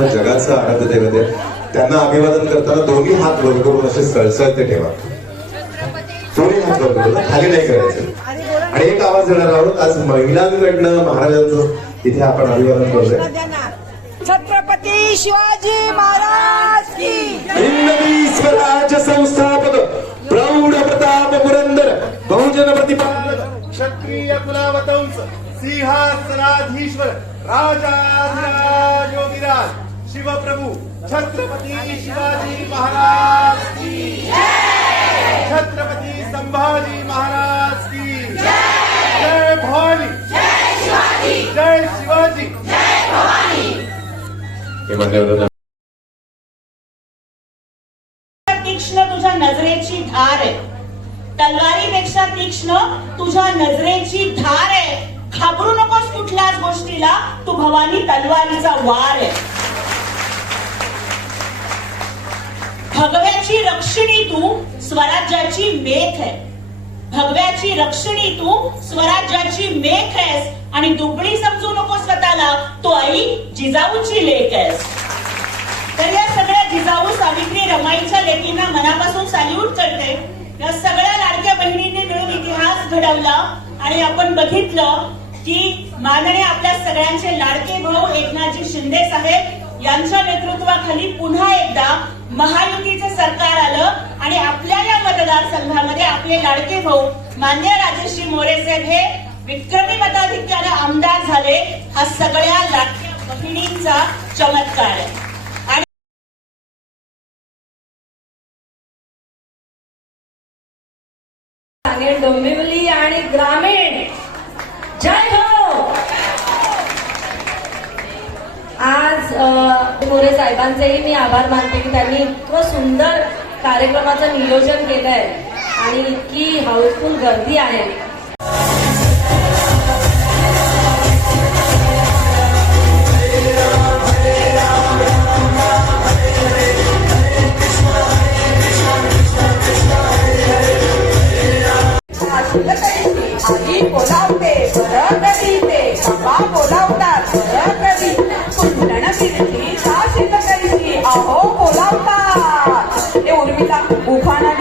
जगाचं आराध्य दैवत आहे त्यांना अभिवादन करताना दोन्ही हात वर करून असे सळसळते ठेवा. दोन्ही हात वर करून खाली नाही करायचं. आणि एक आवाज देणार आहोत आज महिलांकडनं महाराजांचं इथे आपण अभिवादन करतोय छत्रपती शिवाजी महाराज की हिंदवी स्वराज्य संस्थापक प्रौढ प्रताप पुरंदर बहुजन प्रतिपादक क्षत्रिय कुलावतंस सिंहासनाधीश्वर राजाधिराज योगिराज शिवप्रभू छत्रपती शिवाजी महाराज की छत्रपती संभाजी महाराज की जय! भवानी! जय शिवाजी! तीक्ष्ण तुझ्या नजरेची धार आहे. तलवारीपेक्षा तीक्ष्ण तुझ्या नजरेची धार आहे. घाबरू नकोस कुठल्याच गोष्टीला. तू भवानी तलवारीचा वार आहे. भगव्याची रक्षणी तू स्वराज्याची मेख आहे भगव्याची रक्षणी तू स्वराज्याची मेख आहेस. आणि दुबळी समजू नको स्वतःला तो आई जिजाऊची लेख आहेस. तर या सगळ्या जिजाऊ सावित्री रमाईच्या लेकींना मनापासून सॅल्यूट करते. या सगळ्या लाडक्या बहिणींनी मिळून इतिहास घडवला आणि आपण बघितलं की माननीय आपल्या सगळ्यांचे लाडके भाऊ एकनाथजी शिंदे साहेब यांच्या नेतृत्वाखाली पुन्हा एकदा महायुतीचं सरकार आलं आणि आपल्या या मतदारसंघामध्ये आपले लाडके भाऊ मान्य राजेश्री मोरे साहेब हे विक्रमी मताधिक्याने आमदार झाले. हा सगळ्या लाडक्या बहिणींचा चमत्कार आहे. डोंबिवली आणि ग्रामीण. जय हो! आज मोरे साहेबांचेही मी आभार मानते की त्यांनी इतकं सुंदर कार्यक्रमाचं नियोजन केलंय आणि इतकी हाऊसफुल गर्दी आहे. आई बोलावते. 五块呢？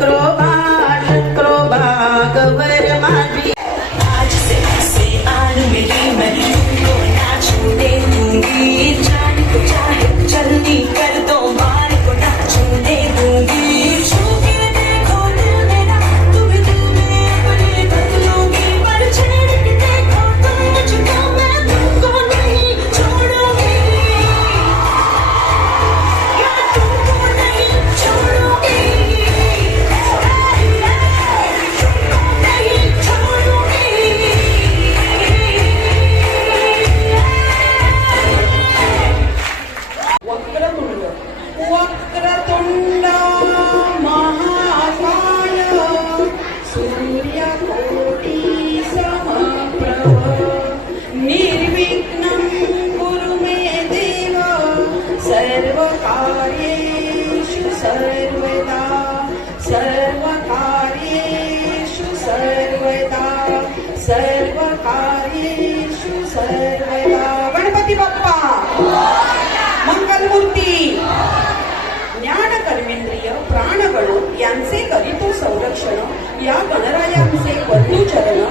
escucha.